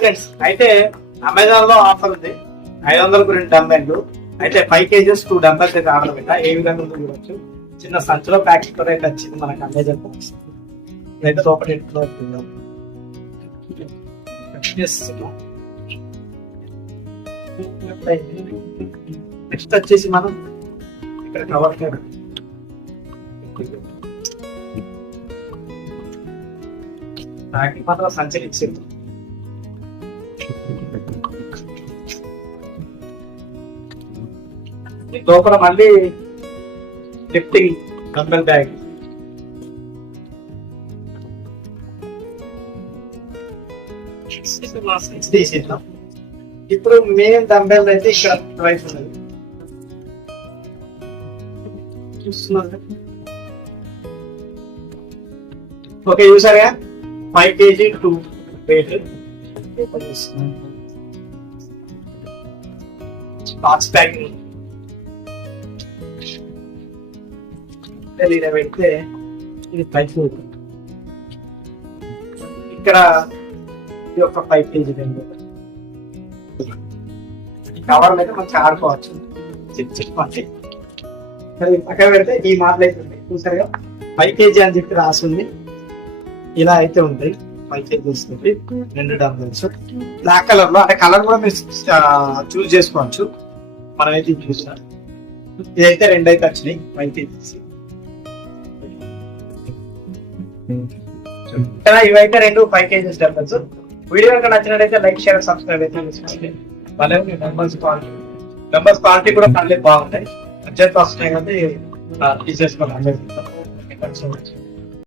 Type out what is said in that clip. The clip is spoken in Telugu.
ఫ్రెండ్స్ అయితే అమెజాన్ లో ఆఫర్ ఉంది 500కు 2 డంబెల్లు అయితే 5 kgs 2 డంబెల్స్ అయితే ఆర్డర్ పెట్టా. ఏ విధంగా ఉందో చూడొచ్చు. చిన్న సంచిలో ప్యాకెట్ తో అయితే వచ్చింది మనకి అమెజాన్ బాక్స్. అయితే లోపల ఎట్లా ఉంటుందో నెక్స్ట్ వచ్చేసి మనం ఇక్కడ కవర్ ప్యాకెట్ మాత్రం సంచలు ఇచ్చింది. లోపల మళ్ళీ లిఫ్టింగ్ డంబెల్ బ్యాగ్ తీసేద్దాం. ఇప్పుడు మెయిన్ డంబెల్ అయితే ఇక్కడ ప్రైస్ ఉన్నది చూస్తున్నారు. ఓకే చూసారుగా 5 kg 2 weight బాక్స్ ప్యాకింగ్ ఇలా పెడితే ఇది 5 kg. ఇక్కడ ఇది ఒక 5 kg కవర్ అయితే మంచిగా ఆడుకోవచ్చు. పక్కన పెడితే ఈ మాటలు అయితే ఉంటాయి చూసారుగా 5 kg అని చెప్పి రాసింది. ఇలా అయితే ఉంటాయి 5 kg వస్తుంది. 2 డంబెల్స్ బ్లాక్ కలర్ లో, అంటే కలర్ కూడా మీరు చూస్ చేసుకోవచ్చు. మనమైతే చూసాం ఇదైతే 2 అయితే వచ్చినాయి 5 kg. ఇవైతే 2 5 kg డంబెల్స్. వీడియో కనుక నచ్చినట్లయితే లైక్ షేర్ సబ్స్క్రైబ్ అయితే డంబెల్స్ క్వాలిటీ కూడా పర్లేదు బాగుంటాయి. అర్జెంట్ వస్తున్నాయి కాబట్టి తీసేసుకోవాలి.